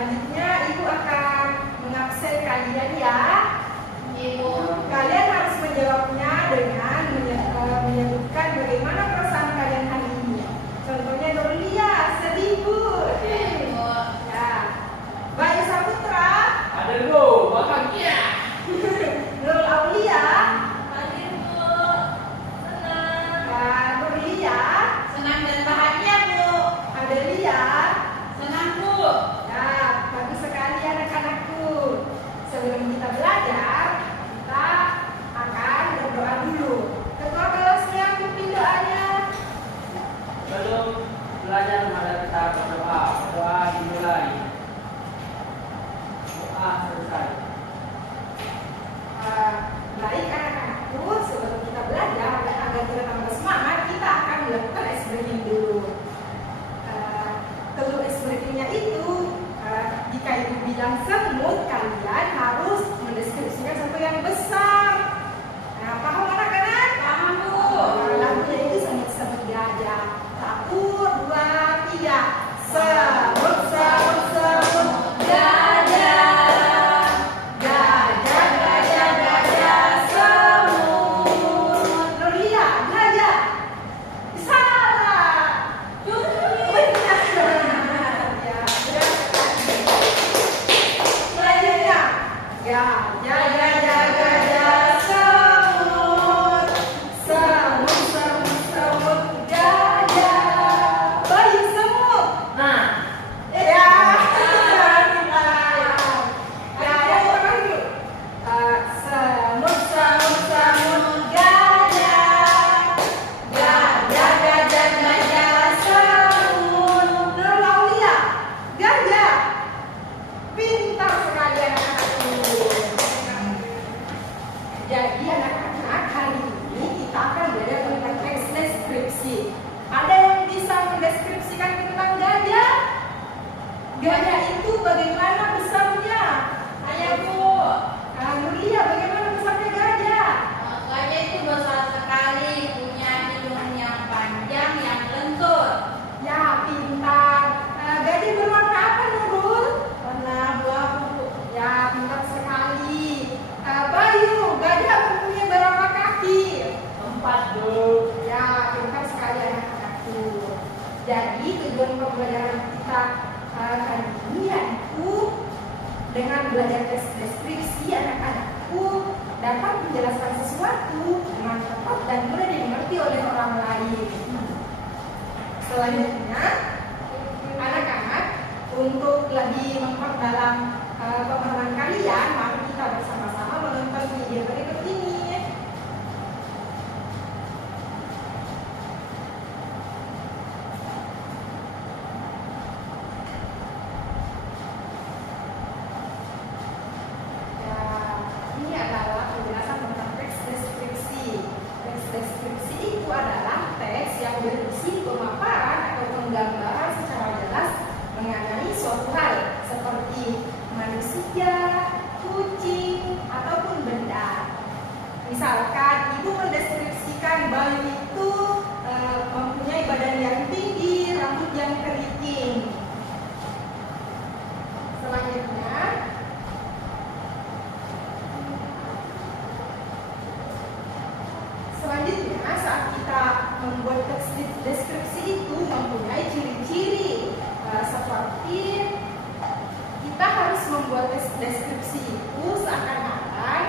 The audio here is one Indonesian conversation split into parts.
Selanjutnya Ibu akan mengabsen kalian ya. Ibu. Kalian harus menjawabnya dengan menyebutkan bagaimana perasaan kalian hari ini. Contohnya Nurlia, sedih Bu. Ibu. Ya. Bayu Saputra, Ada lo, bahagia. Nurul Aulia, Hadir Bu. Senang. ya, Nurlia, Senang dan bahagia Bu. Adelia. Senang Bu. Ya, bagus sekali anak-anakku. Sebelum kita belajar, kita akan berdoa dulu. Ketua kelasnya pimpin doanya. Sebelum belajar mari kita berdoa. Doa dimulai. Doa selesai. Baik anak-anakku, sebelum kita belajar agar kita tambah semangat, kita akan melakukan ice breaking dulu. Kalau ice breakingnya itu, jika ibu bilang semut, kalian harus mendeskripsikan satu yang besar. Nah, paham anak-anak? Paham Bu. Lagunya itu semut-semut gajah. 1, 2, 3. Semut, semut, semut gajah. Gajah, gajah, gajah, semut. Nurlia, gajah. Salah. Benar. Ya, benar sekali. Selanjutnya, gajah, gajah, gajah, semut. Semut, semut, semut gajah. Bayi semut. Nah, Ya. Ya, yang pertama dulu. Semut, semut, semut gajah. Gajah, gajah, gajah, semut. Nurul Aulia, gajah. Pintar sekali anak-anakku. Jadi anak-anak, hari ini kita akan belajar tentang teks deskripsi. Ada yang bisa mendeskripsikan tentang gajah? Gajah itu bagaimana besarnya? Ayo Bu. Nurlia, bagaimana besarnya gajah? Gajah itu besar sekali, punya hidung yang panjang yang lentur. Ya, pintar. Gajah berwarna apa, Nurul? Warna abu-abu. Ya, pintar sekali. Bayu, gajah mempunyai berapa kaki? 4 dulu. Ya, pintar sekali anak-anakku. Jadi tujuan pembelajaran kita kali ini yaitu dengan belajar deskripsi, anak-anakku dapat menjelaskan sesuatu dengan tepat dan mudah dimengerti oleh orang lain. Selanjutnya, anak-anak, untuk lebih memperdalam pemahaman kalian, mari kita bersama-sama menonton video berikut ini. Ya, ini adalah penjelasan tentang teks deskripsi. Teks deskripsi itu adalah teks yang berisi pemaparan atau penggambaran secara jelas mengenai suatu hal seperti manusia, kucing, ataupun benda. Misalkan ibu mendeskripsikan bayi itu mempunyai badan yang tinggi, rambut yang keriting. Selanjutnya, saat kita membuat teks deskripsi itu mempunyai ciri-ciri seperti kita harus membuat teks deskripsi itu seakan-akan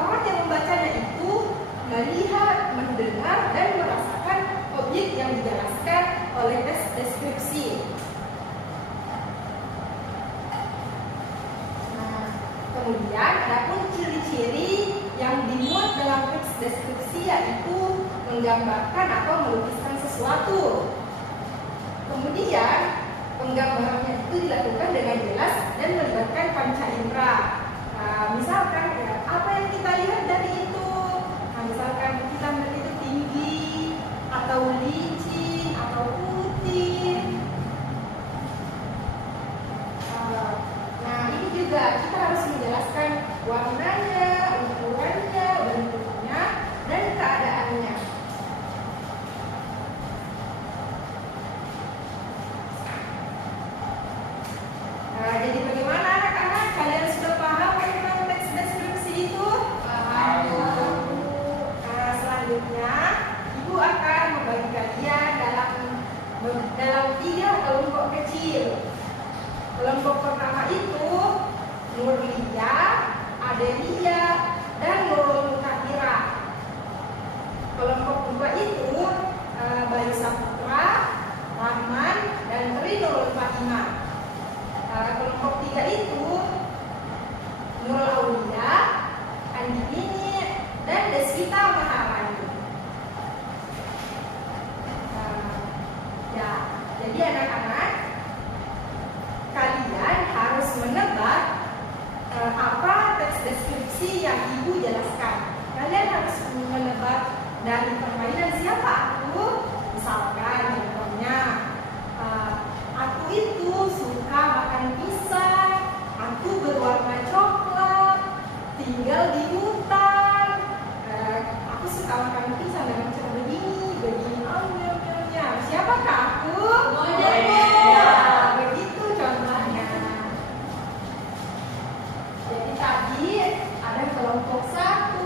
orang yang membacanya itu melihat, mendengar, dan merasakan objek yang dijelaskan oleh teks deskripsi. Nah, kemudian adapun ciri-ciri yang dimuat dalam teks deskripsi yaitu menggambarkan atau melukiskan sesuatu. Kemudian penggambarannya itu dilakukan dengan jelas dan melibatkan panca indera. Misalkan apa yang kita lihat dari itu, misalkan kita melihat itu tinggi atau licin atau putih. Nah, ini juga kita harus menjelaskan warnanya, ukurannya, bentuknya, dan keadaannya. Jadi bagaimana anak-anak? Kalian sudah paham tentang teks deskripsi itu? Paham. Selanjutnya, Ibu akan membagi kalian dalam 3 kelompok kecil. Kelompok pertama itu Nurlia, Adelia, dan Nurul Mutahira. Kelompok kedua itu Bayu Saputra, Rahman, dan Tri Nurul Fatimah. Kelompok 3 itu Nurul Aulia, Andi Bini, dan Deswita Maharani. Jadi anak-anak, kalian harus menebak apa teks deskripsi yang Ibu jelaskan. Kalian harus menebak dari permainan siapa aku. Misalkan contohnya, aku itu suka makan pisang, aku berwarna coklat, tinggal di hutan, aku suka makan pisang dengan cara begini, ambilnya. Siapakah aku? Monyet. Ya, begitu contohnya. Jadi tadi ada kelompok 1,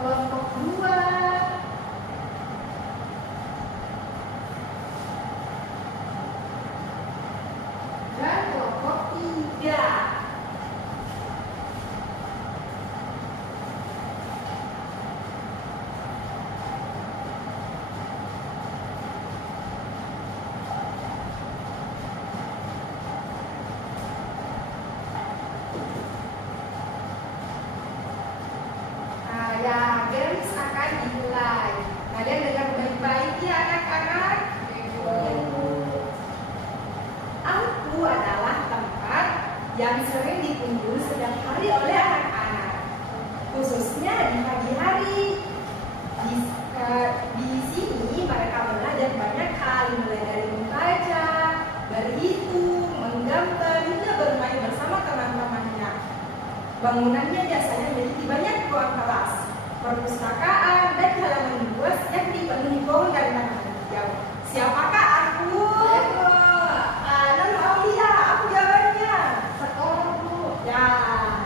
kelompok 2, dan kelompok 3. Games akan dimulai. Kalian dengar baik-baik ya anak-anak. Aku adalah tempat yang sering dikunjungi setiap hari oleh anak-anak, khususnya di pagi hari. Di sini mereka belajar banyak hal, mulai dari membaca, berhitung, menggambar, hingga bermain bersama teman-temannya. Bangunannya biasanya memiliki banyak ruang kelas, perpustakaan, dan halaman luas yang dipenuhi pohon dan tanaman hijau. Siapakah aku? Nurul Aulia, aku jawabannya. Sekolah Bu. Ya,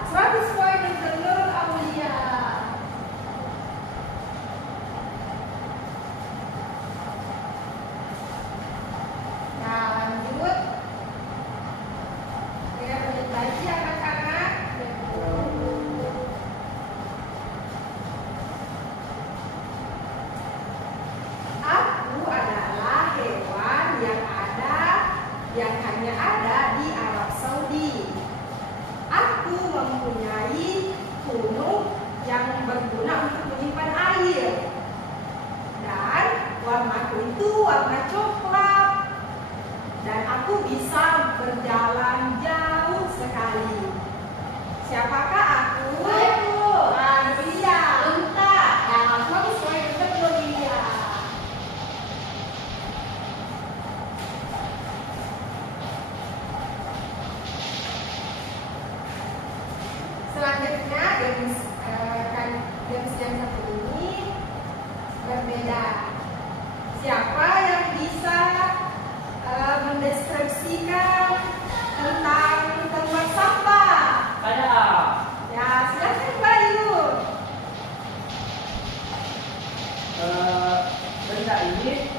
100 poin untuk Nurul Aulia. Nah, lanjut. Dengar baik-baik ya anak-anak. Aku adalah hewan yang hanya ada di Arab Saudi. Aku mempunyai tunuk yang berguna untuk menyimpan air. Dan warnaku itu warna coklat. Dan aku bisa berjalan jauh sekali. Siapakah aku? Nurlia. Unta. Nah, kamu sesuai dengan Nurlia. Selanjutnya games yang satu ini berbeda. Siapa yang bisa mendeskripsikan tentang tempat sampah? Saya. Ya, silakan Bayu. Benda ini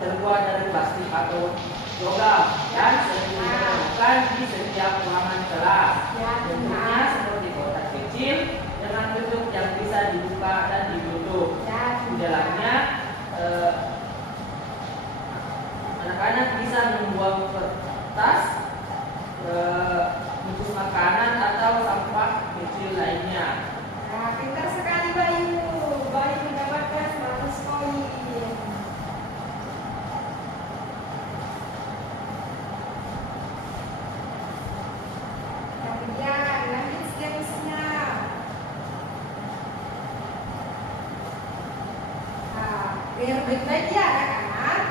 terbuat dari plastik atau logam dan sering ditemukan di setiap ruangan kelas. Ya, Bentuknya seperti kotak kecil dengan bentuk yang bisa dibuka dan ditutup. Ya, Di dalamnya anak-anak bisa membuang kertas, bungkus makanan atau sampah kecil lainnya. Nah, pintar sekali Bayu. Bayu mendapatkan 100 poin. Kemudian lanjut gamesnya. Nah, dengar baik-baik ya anak-anak.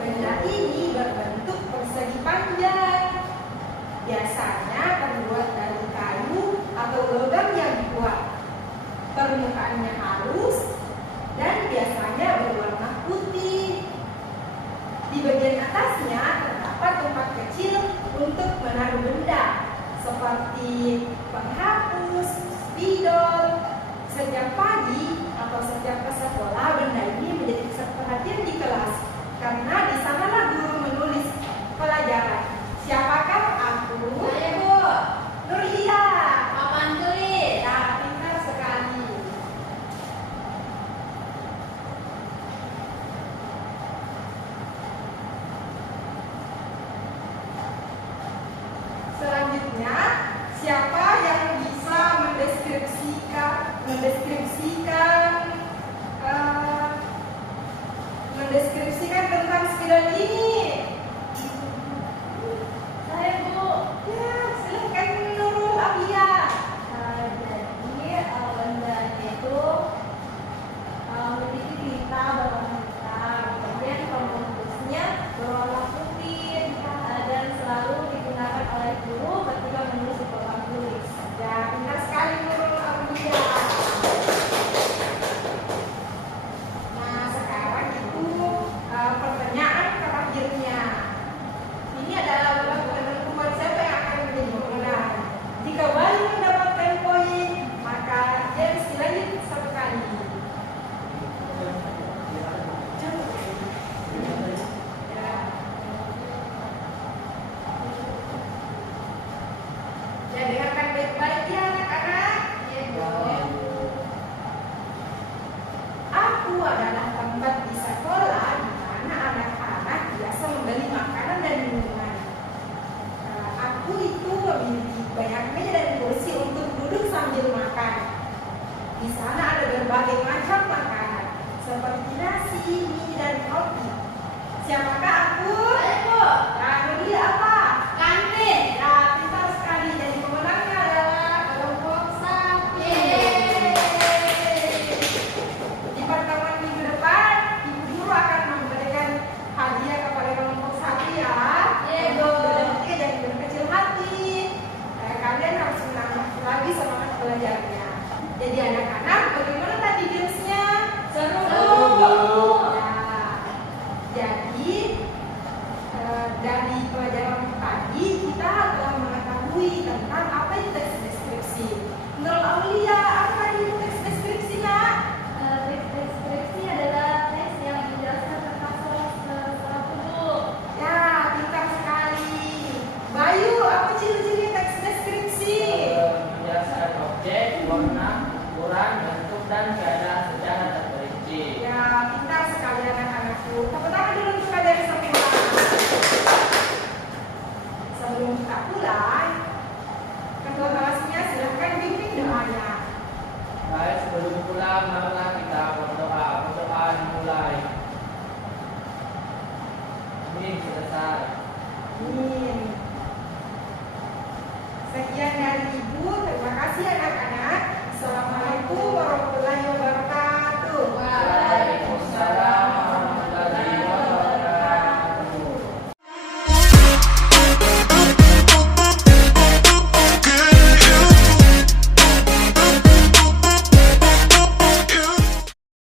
Benda ini berbentuk persegi panjang. Biasanya terbuat dari kayu atau logam yang dibuat. Permukaannya halus dan biasanya berwarna putih. Di bagian atasnya terdapat tempat kecil untuk menaruh benda seperti penghapus, spidol. Setiap pagi atau setiap ke sekolah, benda ini menjadi pusat perhatian di kelas karena di sanalah guru menulis pelajaran. Siapakah aku? Saya, Bu. Nurlia. Papan tulis. Ya, pintar sekali. Selanjutnya, siapa yang bisa mendeskripsikan tentang spidol ini? Saya, Bu. Ya, silakan Nurul Abia. Jadi benda itu memiliki tinta berwarna hitam, kemudian pembungkusnya berwarna putih dan selalu digunakan oleh guru ketika menulis di papan tulis. Ya, pintar sekali Nurul Abia. Nah, sekarang itu pertanyaan terakhirnya. Ini adalah babak penentuan siapa yang akan menjadi pemenang. Jika Bayu mendapatkan poin, maka James dilanjut satu kali. Ya. Ya, dengarkan baik-baik ya anak-anak. Aku adalah tempat di sekolah di mana anak-anak biasa membeli makanan dan minuman. Aku itu memiliki banyak meja dan kursi untuk duduk sambil makan. Di sana ada berbagai macam makanan seperti nasi, mie, dan roti. Siapakah aku? Saya, Bu. Ya, Nurlia apa? Kantin. Ya, pintar sekali. Jadi pemenangnya adalah kelompok 1. Yeay. Di pertemuan minggu depan, Ibu Guru akan memberikan hadiah kepada kelompok 1 ya. Iya, Bu. Untuk jangan berkecil hati. Kalian harus menambah lagi semangat belajarnya. Jadi anak-anak, bagaimana tadi gamesnya? Seru, Bu. Ya. Jadi dari pelajaran tadi kita telah mengetahui tentang apa itu teks deskripsi. Nurul Aulia, apa itu teks deskripsi, Nak? Teks deskripsi adalah teks yang menjelaskan tentang suatu, Bu. Ya, pintar sekali. Bayu, apa ciri-ciri teks deskripsi? Menjelaskan objek, warna, ukuran, bentuk, dan keadaan secara terperinci. Ya, pintar sekali anak-anakku. Tepuk tangan dulu untuk kalian semua. Sebelum kita mulai, ketua kelasnya silahkan bimbing doanya. Baik, sebelum pulang, marilah kita berdoa. Berdoa dimulai. Amin, selesai. Amin. Sekian dari Ibu. Terima kasih anak-anak. Selamat